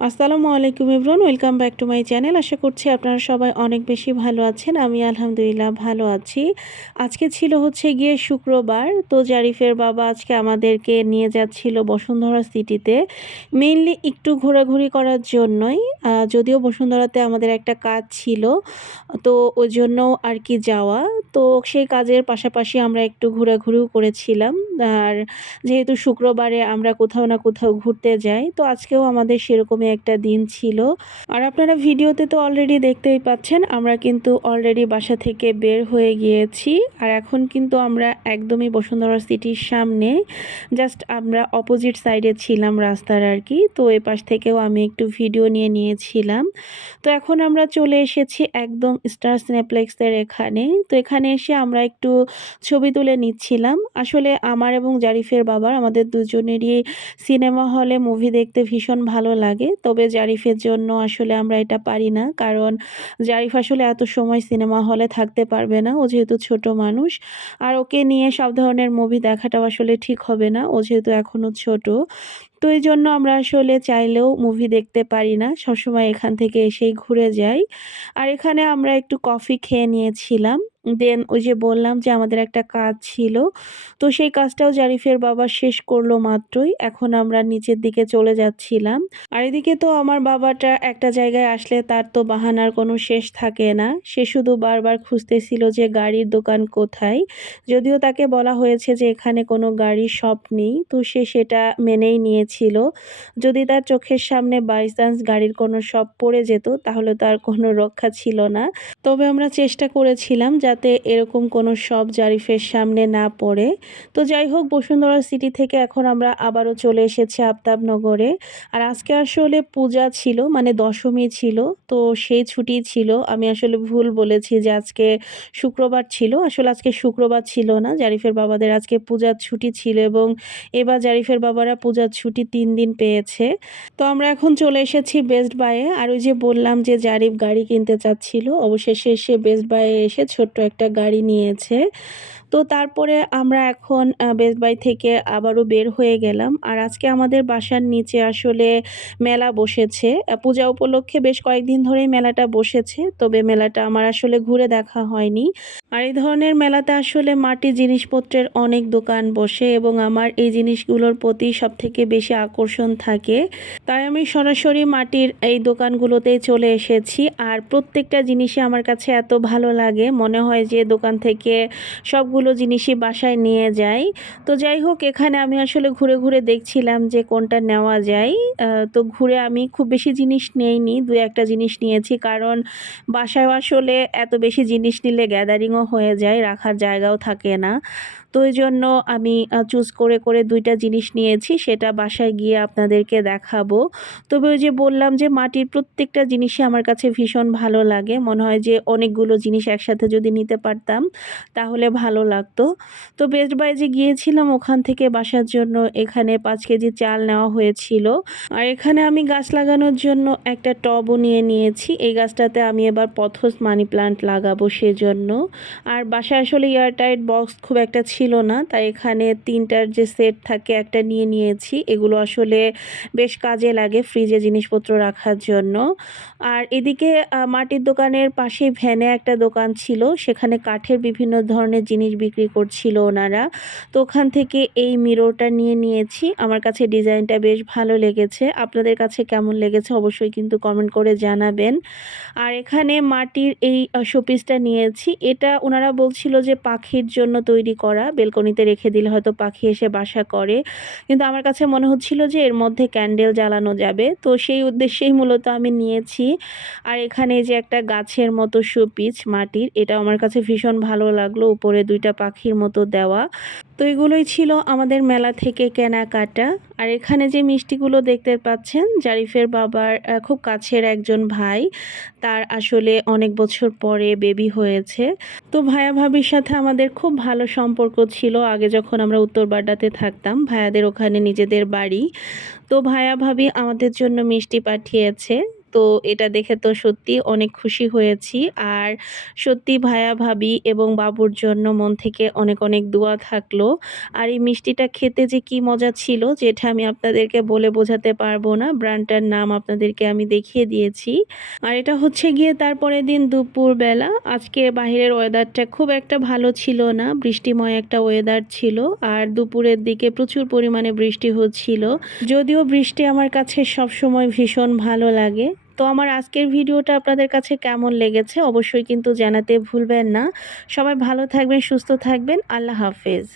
আসসালামু আলাইকুম everyone, welcome back to my channel. আশা করছি আপনারা সবাই অনেক বেশি ভালো আছেন। আমি আলহামদুলিল্লাহ ভালো আছি। আজকে ছিল হচ্ছে গিয়ে শুক্রবার। তো জারিফের বাবা আজকে আমাদেরকে নিয়ে যাচ্ছিল বসুন্ধরা সিটিতে, মেইনলি একটু ঘোরাঘুরি করার জন্যই। যদিও বসুন্ধরাতে আমাদের একটা কাজ ছিল, তো ওই জন্য আর কি যাওয়া। তো সেই কাজের পাশাপাশি আমরা একটু ঘোরাঘুরিও করেছিলাম। আর যেহেতু শুক্রবারে আমরা কোথাও না কোথাও ঘুরতে যাই, তো আজকেও আমাদের সেরকমই একটা দিন ছিল। আর আপনারা ভিডিওতে তো অলরেডি দেখতেই পাচ্ছেন, আমরা কিন্তু অলরেডি বাসা থেকে বের হয়ে গিয়েছি। আর এখন কিন্তু আমরা একদমই বসুন্ধরা সিটির সামনে, জাস্ট আমরা অপোজিট সাইডে ছিলাম রাস্তার আর কি। তো এ পাশ থেকেও আমি একটু ভিডিও নিয়ে নিয়েছিলাম। তো এখন আমরা চলে এসেছি একদম স্টার সিনেপ্লেক্সের এখানে। তো এখানে এসে আমরা একটু ছবি তুলে নিচ্ছিলাম। আসলে আমার এবং জারিফের বাবার, আমাদের দুজনেরই সিনেমা হলে মুভি দেখতে ভীষণ ভালো লাগে। তবে জারিফের জন্য আসলে আমরা এটা পারি না, কারণ জারিফ আসলে এত সময় সিনেমা হলে থাকতে পারবে না। ও যেহেতু ছোট মানুষ, আর ওকে নিয়ে সব ধরনের মুভি দেখাটাও আসলে ঠিক হবে না, ও যেহেতু এখনো ছোট। তো এই জন্য আমরা আসলে চাইলেও মুভি দেখতে পারি না, সবসময় এখান থেকে এসেই ঘুরে যাই। আর এখানে আমরা একটু কফি খেয়ে নিয়েছিলাম। দেন ওই যে বললাম যে আমাদের একটা কাজ ছিল, তো সেই কাজটাও জারিফের বাবা শেষ করলো মাত্রই। এখন আমরা নিচের দিকে চলে যাচ্ছিলাম। আর এদিকে তো আমার বাবাটা একটা জায়গায় আসলে তার তো বাহানার কোনো শেষ থাকে না। সে শুধু বারবার খুঁজতেছিল যে গাড়ির দোকান কোথায়। যদিও তাকে বলা হয়েছে যে এখানে কোনো গাড়ির শপ নেই, তো সে সেটা মেনেই নিয়েছিল। যদি তার চোখের সামনে বাই চান্স গাড়ির কোনো শপ পড়ে যেত, তাহলে তো আর কোনো রক্ষা ছিল না। তবে আমরা চেষ্টা করেছিলাম যাতে এরকম কোনো শপ জারিফের সামনে না পড়ে। তো যাই হোক, বসুন্ধরা সিটি থেকে এখন আমরা আবারও চলে এসেছি আফতাবনগরে। আর আজকে আসলে পূজা ছিল, মানে দশমী ছিল, তো সেই ছুটি ছিল। আমি আসলে ভুল বলেছি যে আজকে শুক্রবার ছিল, আসলে আজকে শুক্রবার ছিল না, জারিফের বাবাদের আজকে পূজার ছুটি ছিল। এবং এবার জারিফের বাবারা পূজার ছুটি 3 দিন পেয়েছে। তো আমরা এখন চলে এসেছি বেস্ট বাইয়ে। আর ওই যে বললাম যে জারিফ গাড়ি কিনতে চাচ্ছিল, অবশেষে সে বেস্ট বাইয়ে এসে ছোট্ট একটা গাড়ি নিয়েছে। তো তারপরে আমরা এখন বেস্ট বাই থেকে আবারও বের হয়ে গেলাম। আর আজকে আমাদের বাসার নিচে আসলে মেলা বসেছে। পূজা উপলক্ষে বেশ কয়েকদিন ধরেই মেলাটা বসেছে, তবে মেলাটা আমার আসলে ঘুরে দেখা হয়নি। আর এই ধরনের মেলাতে আসলে মাটির জিনিসপত্রের অনেক দোকান বসে, এবং আমার এই জিনিসগুলোর প্রতি সবথেকে বেশি আকর্ষণ থাকে। তাই আমি সরাসরি মাটির এই দোকানগুলোতেই চলে এসেছি। আর প্রত্যেকটা জিনিসই আমার কাছে এত ভালো লাগে, মনে হয় যে দোকান থেকে সবগুলো জিনিসই বাসায় নিয়ে যাই। তো যাই হোক, এখানে আমি আসলে ঘুরে ঘুরে দেখছিলাম যে কোনটা নেওয়া যায়। তো ঘুরে আমি খুব বেশি জিনিস নেইনি, 2-1টা জিনিস নিয়েছি, কারণ বাসায় আসলে এত বেশি জিনিস নিলে গ্যাদারিংও হয়ে যায়, রাখার জায়গাও থাকে না। তো এই জন্য আমি চুজ করে করে 2টা জিনিস নিয়েছি, সেটা বাসায় গিয়ে আপনাদেরকে দেখাবো। তবে ওই যে বললাম যে মাটির প্রত্যেকটা জিনিসই আমার কাছে ভীষণ ভালো লাগে, মনে হয় যে অনেকগুলো জিনিস একসাথে যদি নিতে পারতাম তাহলে ভালো লাগতো। তো বেস্ট বাই যে গিয়েছিলাম, ওখান থেকে বাসার জন্য এখানে 5 কেজি চাল নেওয়া হয়েছিল। আর এখানে আমি গাছ লাগানোর জন্য একটা টবও নিয়ে নিয়েছি। এই গাছটাতে আমি এবার পথস মানি প্লান্ট লাগাবো সেজন্য। আর বাসায় আসলে এয়ারটাইট বক্স খুব একটা ছিল না, তাই এখানে 3টার যে সেট থাকে একটা নিয়ে নিয়েছি। এগুলো আসলে বেশ কাজে লাগে ফ্রিজে জিনিসপত্র রাখার জন্য। আর এদিকে মাটির দোকানের পাশে ভ্যানে একটা দোকান ছিল, সেখানে কাঠের বিভিন্ন ধরনের জিনিস বিক্রি করছিল ওনারা। তো ওখান থেকে এই মিররটা নিয়ে নিয়েছি। আমার কাছে ডিজাইনটা বেশ ভালো লেগেছে। আপনাদের কাছে কেমন লেগেছে অবশ্যই কিন্তু কমেন্ট করে জানাবেন। আর এখানে মাটির এই শোপিসটা নিয়েছি। এটা ওনারা বলছিল যে পাখির জন্য তৈরি করা, বেলকনিতে রেখে দিলে হয়তো পাখি এসে বাসা করে। কিন্তু আমার কাছে মনে হচ্ছিল যে এর মধ্যে ক্যান্ডেল জ্বালানো যাবে, তো সেই উদ্দেশ্যেই মূলত আমি নিয়েছি। আর এখানে যে একটা গাছের মতো শোপিস মাটির, এটা আমার কাছে ভীষণ ভালো লাগলো, উপরে 2টা পাখির মতো দেওয়া। তো এগুলোই ছিল আমাদের মেলা থেকে কেনাকাটা। আর এখানে যে মিষ্টিগুলো দেখতে পাচ্ছেন, জারিফের বাবার খুব কাছের একজন ভাই, তার আসলে অনেক বছর পরে বেবি হয়েছে। তো ভাইয়া ভাবির সাথে আমাদের খুব ভালো সম্পর্ক ছিল আগে, যখন আমরা উত্তরবাড্ডাতে থাকতাম, ভাইয়াদের ওখানে নিজেদের বাড়ি। তো ভাইয়া ভাবি আমাদের জন্য মিষ্টি পাঠিয়েছে। তো এটা দেখে তো সত্যি অনেক খুশি হয়েছি। আর সত্যি ভাইয়া ভাবি এবং বাবুর জন্য মন থেকে অনেক অনেক দোয়া থাকলো। আর এই মিষ্টিটা খেতে যে কি মজা ছিল যেটা আমি আপনাদেরকে বলে বোঝাতে পারবো না। ব্র্যান্ডটার নাম আপনাদেরকে আমি দেখিয়ে দিয়েছি। আর এটা হচ্ছে গিয়ে তারপরের দিন দুপুরবেলা। আজকে বাহিরের ওয়েদারটা খুব একটা ভালো ছিল না, বৃষ্টিময় একটা ওয়েদার ছিল। আর দুপুরের দিকে প্রচুর পরিমাণে বৃষ্টি হচ্ছিল। যদিও বৃষ্টি আমার কাছে সবসময় ভীষণ ভালো লাগে। তো আমার আজকের ভিডিওটা আপনাদের কাছে কেমন লেগেছে অবশ্যই কিন্তু জানাতে ভুলবেন না। সবাই ভালো থাকবেন, সুস্থ থাকবেন। আল্লাহ হাফেজ।